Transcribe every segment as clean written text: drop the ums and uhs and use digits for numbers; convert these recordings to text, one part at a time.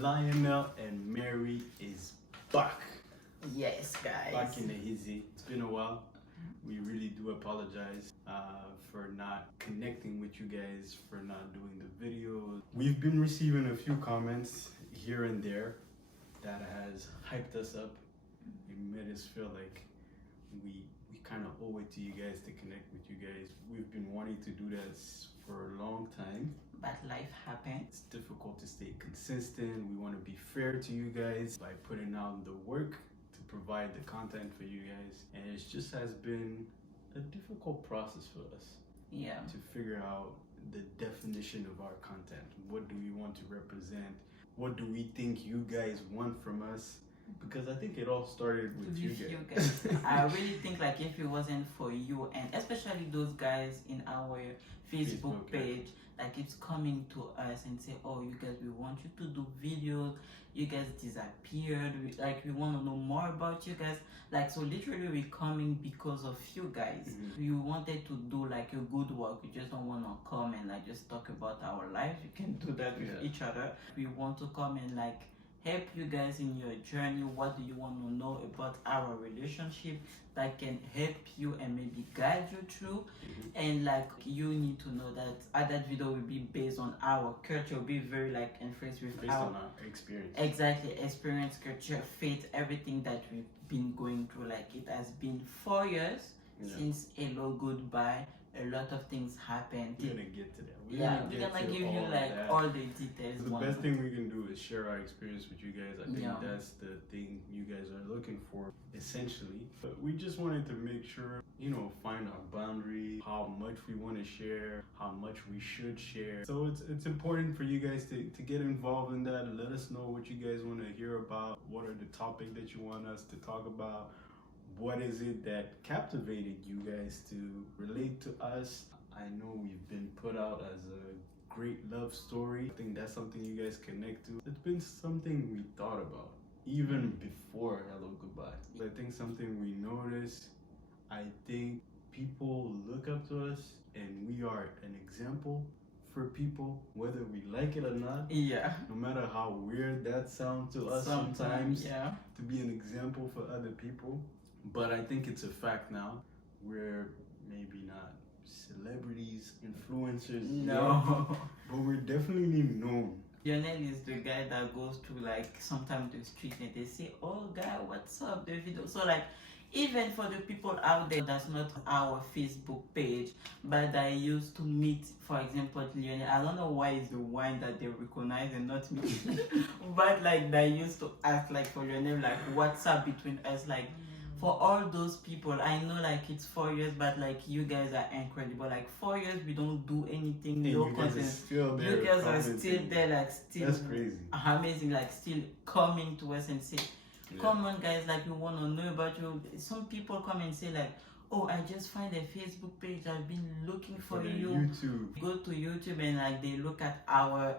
Lionel and Mary is back. Yes, guys. Back in the hizzy. It's been a while. We really do apologize for not connecting with you guys, for not doing the videos. We've been receiving a few comments here and there that has hyped us up. It made us feel like we kind of owe it to you guys to connect with you guys. We've been wanting to do that for a long time. But life happened. It's difficult to stay consistent. We want to be fair to you guys by putting out the work to provide the content for you guys. And it just has been a difficult process for us. Yeah. To figure out the definition of our content. What do we want to represent? What do we think you guys want from us? Because I think it all started with you guys. I really think like if it wasn't for you, and especially those guys in our Facebook page, like it's coming to us and say, oh, you guys, we want you to do videos. You guys disappeared. We want to know more about you guys. Like, so literally we're coming because of you guys. We wanted to do like a good work. We just don't want to come and like just talk about our lives. We can do that with each other. We want to come and like help you guys in your journey. What do you want to know about our relationship that can help you and maybe guide you through? And like you need to know that that video will be based on our culture, will be very like influenced with based on our experience. Exactly, experience, culture, faith, everything that we've been going through. Like it has been 4 years since Hello Goodbye. A lot of things happened. We're gonna get to that. We're gonna give you like all the details. The best thing we can do is share our experience with you guys. I think that's the thing you guys are looking for, essentially. But we just wanted to make sure, find our boundary, how much we want to share, how much we should share. So it's important for you guys to get involved in that. Let us know what you guys want to hear about. What are the topics that you want us to talk about? What is it that captivated you guys to relate to us? I know we've been put out as a great love story. I think that's something you guys connect to. It's been something we thought about even before Hello Goodbye. I think something we noticed. I think people look up to us and we are an example for people, whether we like it or not. Yeah. No matter how weird that sounds to us sometimes. To be an example for other people. But I think it's a fact now. We're maybe not celebrities, influencers. No. But we're definitely known. Lionel is the guy that goes to like sometimes the street and they say, oh guy, what's up, the video. So like even for the people out there that's not our Facebook page, but I used to meet, for example, Lionel. I don't know why it's the one that they recognize and not me. But like they used to ask like for Lionel, like what's up between us, like for all those people. I know like it's 4 years, but like you guys are incredible. Like 4 years we don't do anything, and no content. You guys are still there, like still. That's crazy. Amazing, like still coming to us and say, come on guys, like we want to know about you. Some people come and say like, oh, I just find a Facebook page, I've been looking for you. YouTube. Go to YouTube and like they look at our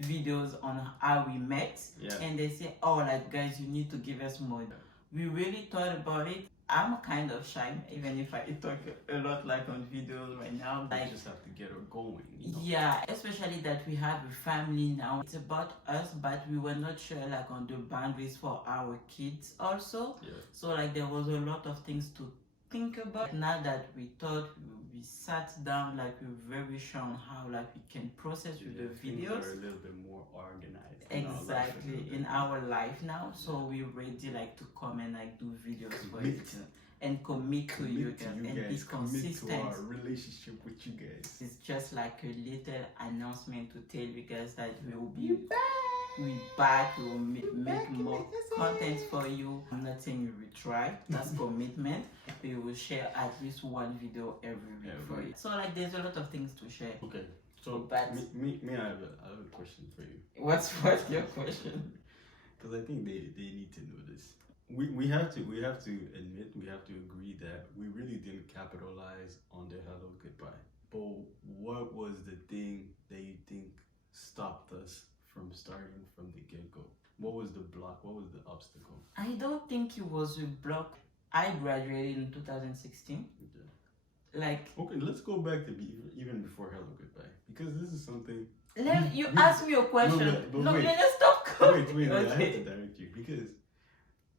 videos on how we met, and they say, oh, like guys, you need to give us more. We really thought about it. I'm kind of shy, even if I talk a lot like on videos right now. Like, you just have to get her going. Yeah, especially that we have a family now. It's about us, but we were not sure like on the boundaries for our kids also. So like there was a lot of things to think about. Now that we thought, we sat down, like we're very sure on how like we can process with the videos. Things are a little bit more organized. Exactly, in our life now. So we're ready like to come and like do videos for it and commit to you guys and be consistent. To our relationship with you guys. It's just like a little announcement to tell you guys that we will be back. We will make more content for you. I'm not saying we will try. That's commitment. We will share at least one video every week for you. So like there's a lot of things to share. Okay. So, but I have a question for you. What's your question? Because I think they need to know this. We have to admit, we have to agree that we really didn't capitalize on the Hello Goodbye. But what was the thing that you think stopped us from starting from the get-go? What was the block? What was the obstacle? I don't think it was a block. I graduated in 2016. Okay, let's go back to even before Hello Goodbye, because this is something You asked me a question. But No, wait. let's stop. Wait, I have Okay. to direct you because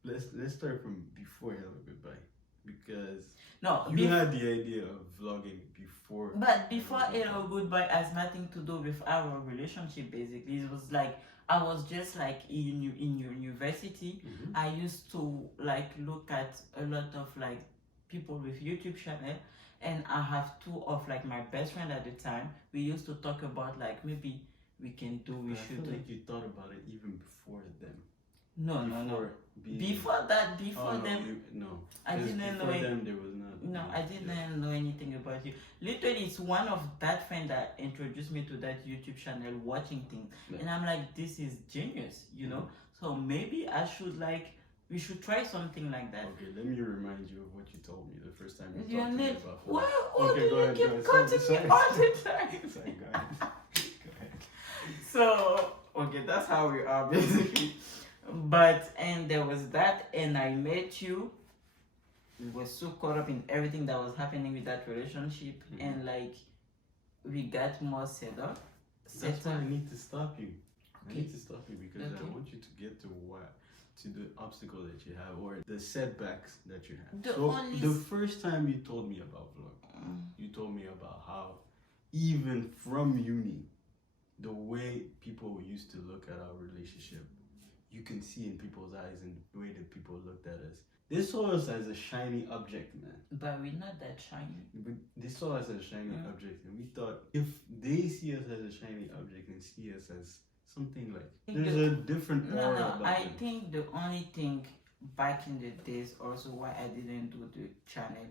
let's start from before Hello Goodbye, because No, you had the idea of vlogging before. but before Hello Goodbye has nothing to do with our relationship. Basically, it was like I was just like in university. Mhm. I used to like look at a lot of like people with YouTube channel, and I have two of like my best friend at the time. We used to talk about like maybe we can do, we But I should feel do. like you thought about it even before them. No. Before that, before them, I 'Cause didn't know before it. them there was not. No, I didn't Yeah. know anything about you. Literally, it's one of that friend that introduced me to that YouTube channel watching things. Yeah. And I'm like, this is genius, you know? So maybe we should try something like that. Okay, let me remind you of what you told me the first time you Your talked to me name, about why Okay, do go you ahead, keep go ahead. cutting Sorry, me all the time? Sorry, go ahead. Go ahead. So, okay, that's how we are basically. But, and there was that, and I met you. We were so caught up in everything that was happening with that relationship, and like, we got more set up. That's why I need to stop you. I Okay. need to stop you because I want you to get to the obstacle that you have or the setbacks that you have. The first time you told me about vlog, you told me about how even from uni, the way people used to look at our relationship, you can see in people's eyes and the way that people looked at us. They saw us as a shiny object, man. But we're not that shiny. But they saw us as a shiny object, and we thought if they see us as a shiny object and see us as something like there's a different aura about I them. think the only thing back in the days also why I didn't do the channel,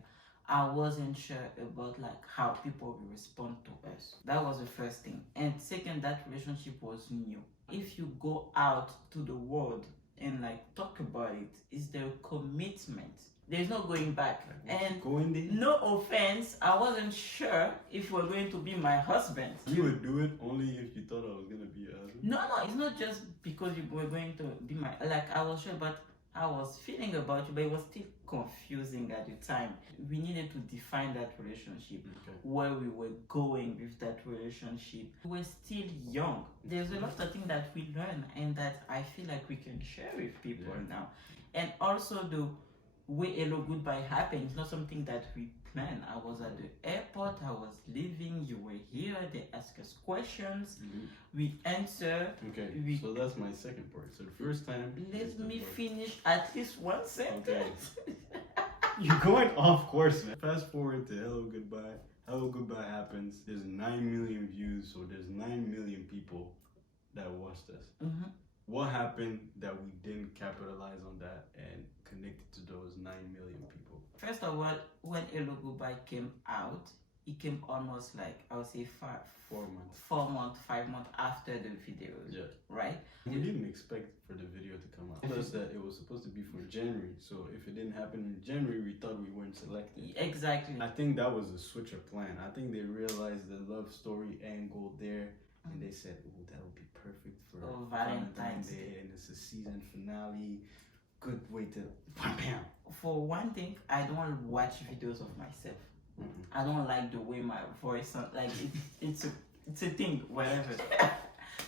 I wasn't sure about like how people will respond to us. That was the first thing. And second, that relationship was new. If you go out to the world and like talk about it, is there a commitment? There's no going back. And going there, no offense, I wasn't sure if you were going to be my husband. you would do it only if you thought I was gonna be your husband. No, it's not just because you were going to be my, like I was sure, but I was feeling about you, but it was still confusing at the time. We needed to define that relationship, where we were going with that relationship. We were still young. There's a lot of things that we learn and that I feel like we can share with people now. And also the way Hello Goodbye happened, it's not something that we planned. I was at the airport, I was leaving, you were here, they asked us questions, we answer. Okay, so that's my second part. So the first time. Let me finish at least one sentence. You're going off course, man. Fast forward to Hello Goodbye. Hello Goodbye happens. There's 9 million views, so there's 9 million people that watched us. What happened that we didn't capitalize on that and connect it to those 9 million people? First of all, when Hello Goodbye came out, it came almost like, I would say 4 months. 4 months, 5 months after the videos. Yeah. Right? We didn't expect for the video to come out. Plus that it was supposed to be for January, so if it didn't happen in January, we thought we weren't selected. Exactly. I think that was a switcher plan. I think they realized the love story angle there, and they said, "Oh, that would be perfect for Valentine's Day, and it's a season finale. Good way to bam." For one thing, I don't watch videos of myself. I don't like the way my voice sounds. Like it's a thing, whatever.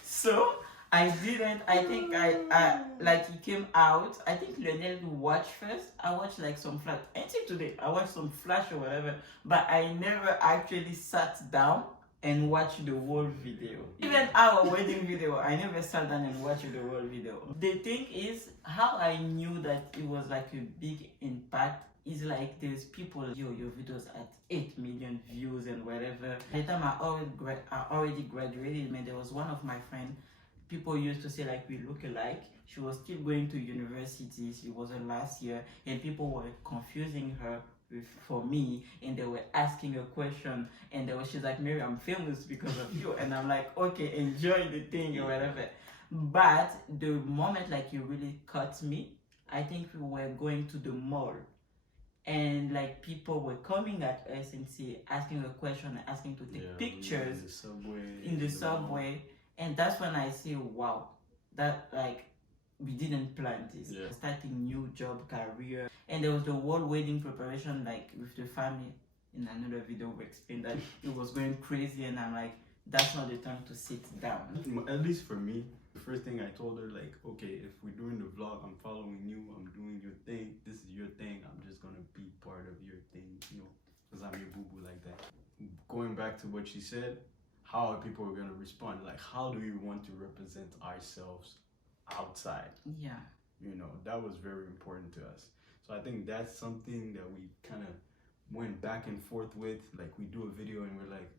So I didn't. I think I like it came out. I think Lionel watched first. I watched like some flash. Until today, I watched some flash or whatever. But I never actually sat down and watched the whole video. Even our wedding video, I never sat down and watched the whole video. The thing is, how I knew that it was like a big impact is like there's people, your videos at 8 million views and whatever. By the time I already graduated, man, there was one of my friends, people used to say like we look alike. She was still going to university, she was her last year, and people were confusing her for me, and they were asking a question, and she's like, "Mary, I'm famous because of you," and I'm like, "Okay, enjoy the thing or whatever." But the moment like you really caught me, I think we were going to the mall, and like people were coming at us and asking a question, asking to take pictures in the subway, and that's when I say, "Wow, that like." We didn't plan this. Starting new job, career, and there was the whole wedding preparation, like with the family. In another video, we explained that it was going crazy, and I'm like, that's not the time to sit down. At least for me, the first thing I told her, like, okay, if we're doing the vlog, I'm following you, I'm doing your thing, this is your thing, I'm just gonna be part of your thing, you know, because I'm your boo-boo like that. Going back to what she said, how are people gonna respond? Like, how do we want to represent ourselves outside? Yeah. You know, that was very important to us. So I think that's something that we kind of went back and forth with. Like, we do a video and we're like,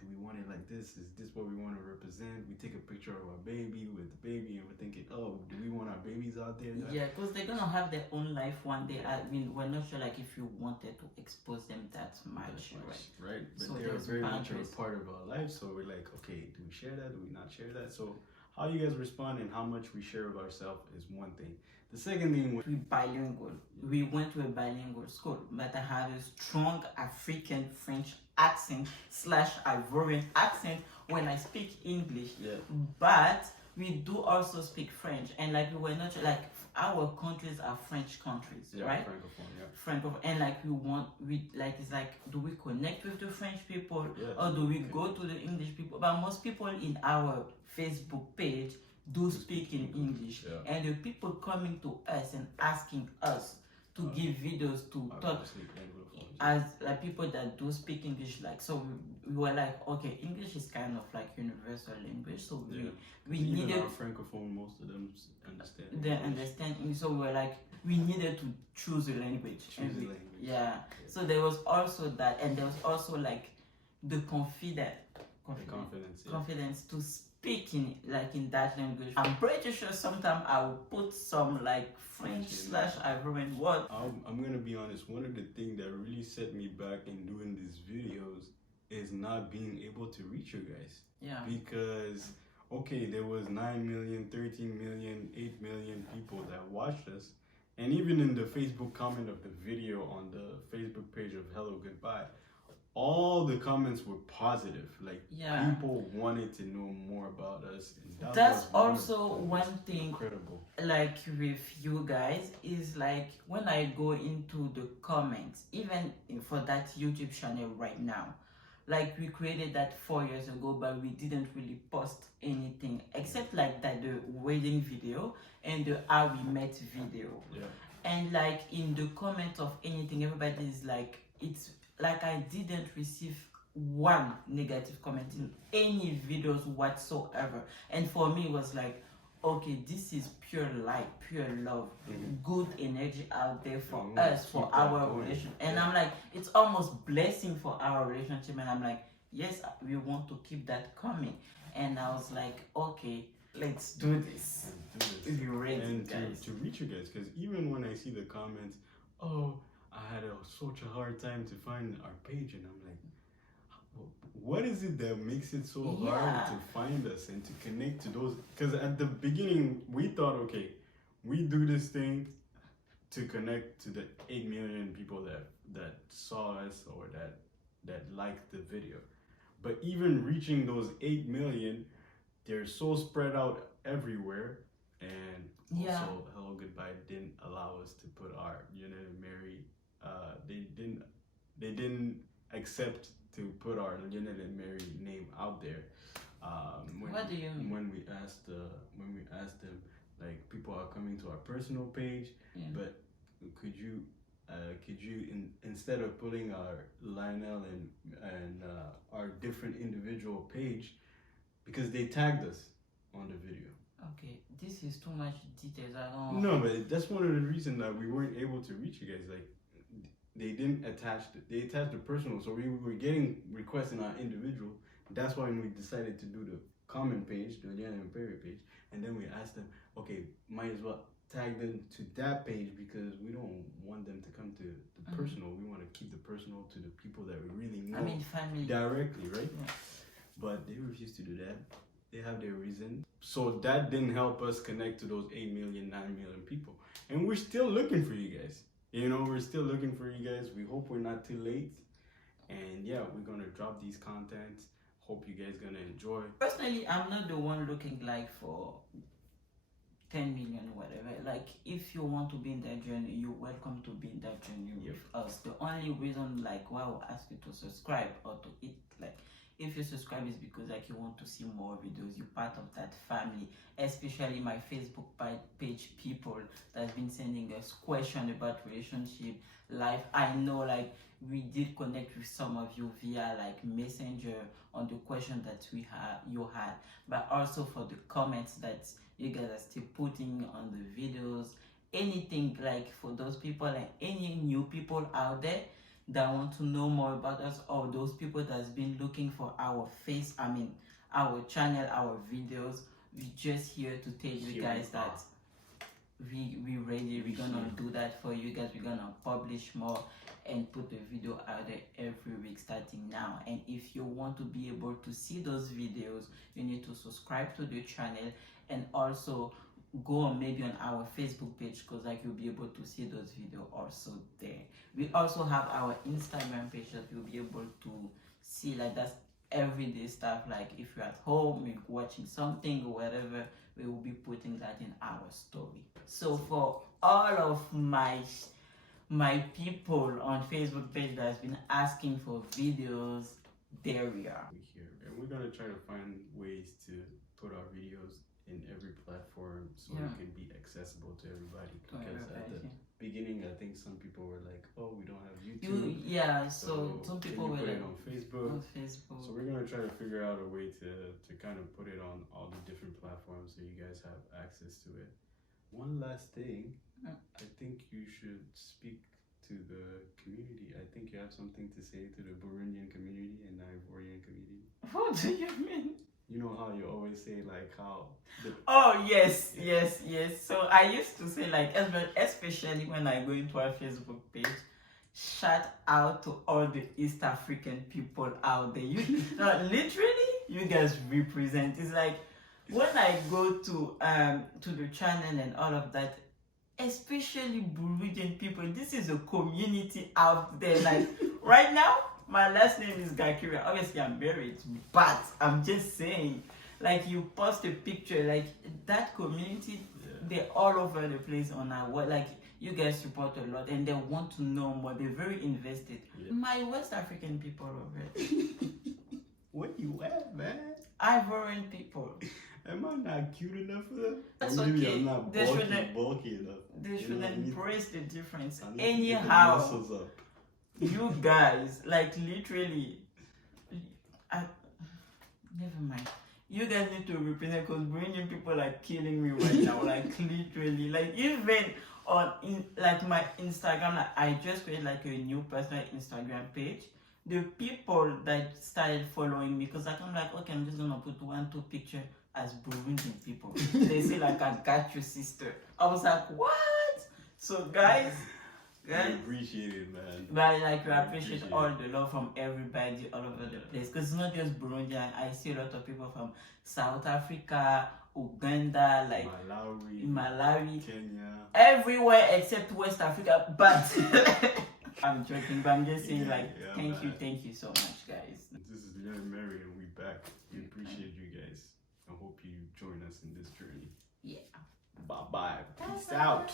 do we want it like this? Is this what we want to represent? We take a picture of our baby with the baby and we're thinking, oh, do we want our babies out there? Yeah, because they're gonna have their own life one day. I mean, we're not sure like if you wanted to expose them that much, right? But so they're very much a part of our life. So we're like, okay, do we share that? Do we not share that? So how you guys respond and how much we share of ourselves is one thing. The second thing was we bilingual. We went to a bilingual school, but I have a strong African French accent / Ivorian accent when I speak English. Yeah. But we do also speak French, and like we were not like our countries are French countries, right? Francophone, yeah. Francophone, and like we like it's like, do we connect with the French people or do we go to the English people? But most people in our Facebook page do speak in English, and the people coming to us and asking us to give videos to talk as like people that do speak English, like, so we were like, okay, English is kind of like universal language, so we needed our francophone, most of them understand. They understand English, so we were like, we needed to choose a language. Yeah. So there was also that, and there was also like the confidence to speak in that language. I'm pretty sure sometime I will put some like French / Ivorian word. I'm gonna be honest, one of the things that really set me back in doing these videos is not being able to reach you guys. Yeah. Because okay, there was 9 million, 13 million, 8 million people that watched us. And even in the Facebook comment of the video on the Facebook page of Hello Goodbye, all the comments were positive. Like, people wanted to know more about us. And that's also one thing incredible. Like with you guys is like when I go into the comments, even for that YouTube channel right now, like we created that 4 years ago, but we didn't really post anything except like that the wedding video and the how we met video. Yeah. And like in the comments of anything, everybody is like, it's like I didn't receive one negative comment in any videos whatsoever. And for me it was like, okay, this is pure light, pure love, good energy out there for us, for our relationship. And I'm like, it's almost blessing for our relationship. And I'm like, yes, we want to keep that coming. And I was like, okay, let's do this. If you're ready, and guys. To reach you guys, because even when I see the comments, oh, I had such a hard time to find our page, and I'm like, what is it that makes it so hard to find us and to connect to those? Because at the beginning we thought, okay, we do this thing to connect to the 8 million people that saw us or that liked the video. But even reaching those 8 million, they're so spread out everywhere. And also Hello Goodbye didn't allow us to put our Lionel and Mary, they didn't accept to put our Lionel and Mary name out there. What do you mean? When we asked them, like, people are coming to our personal page, but could you instead of putting our Lionel and our different individual page, because they tagged us on the video. Okay, this is too much details. I don't. No, but that's one of the reasons that we weren't able to reach you guys. Like, they didn't attach they attached the personal, so we were getting requests in our individual. That's why we decided to do the common page, the Lionel and Perry page, and then we asked them, okay, might as well tag them to that page because we don't want them to come to the personal. We want to keep the personal to the people that we really know. I mean, family directly, right? Yeah. But they refused to do that. They have their reason. So that didn't help us connect to those 8 million, 9 million people. And we're still looking for you guys. You know, we're still looking for you guys. We hope we're not too late. And yeah, we're going to drop these contents. Hope you guys going to enjoy. Personally, I'm not the one looking like for 10 million or whatever. Like, if you want to be in that journey, you're welcome to be in that journey with us. The only reason, like, why I will ask you to subscribe or to hit, like, If you subscribe, it's because like you want to see more videos. You're part of that family. Especially my Facebook page people that's been sending us questions about relationship, life. I know like we did connect with some of you via like Messenger on the question that you had, but also for the comments that you guys are still putting on the videos. Anything like for those people, like any new people out there that want to know more about us, or those people that's been looking for our our channel, our videos, we're just here to tell you guys that we ready. We're gonna do that for you guys. We're gonna publish more and put the video out there every week starting now. And if you want to be able to see those videos, you need to subscribe to the channel and also go on maybe on our Facebook page, because like you'll be able to see those videos also there. We also have our Instagram page that you'll be able to see, like that's everyday stuff. Like if you're at home, you're watching something or whatever, we will be putting that in our story. So for all of my people on Facebook page that's been asking for videos, there we are. We're here, and we're gonna try to find ways to put our videos in every platform so it can be accessible to everybody. Because at the beginning, I think some people were like, "Oh, we don't have YouTube." So some people were put like, it on Facebook. Facebook. So we're gonna try to figure out a way to kind of put it on all the different platforms so you guys have access to it. One last thing, I think you should speak to the community. I think you have something to say to the Burundian community and the Ivorian community. What do you mean? You know how you always say like how yes. So I used to say like, especially when I go into our Facebook page, shout out to all the East African people out there. You literally you guys represent. It's like when I go to the channel and all of that, especially Burundian people, this is a community out there. Like right now, my last name is Gakira. Obviously, I'm married, but I'm just saying, like, you post a picture, like, that community, they're all over the place on our, like, you guys support a lot, and they want to know more. They're very invested. Yeah. My West African people over there. Where you at, man? Ivorian people. Am I not cute enough for them? That's maybe okay. I'm not bulky enough. They should embrace the difference. I Anyhow. muscles up. You guys, like literally, never mind. You guys need to represent, because Burundian people are killing me right now. Like literally, like even on like my Instagram, like, I just created like a new personal Instagram page. The people that started following me, because like I'm like, okay, I'm just gonna put 1-2 picture as Burundian people. They say like, I got your sister. I was like, what? So guys. I appreciate it, man. But like we appreciate all the love from everybody all over the place, because it's not just Burundi. I see a lot of people from South Africa, Uganda, like Malawi, Kenya, everywhere except West Africa. But I'm joking, but I'm just saying thank you so much, guys. This is Lionel and we back. We appreciate you guys. I hope you join us in this journey. Yeah. Bye bye. Peace out.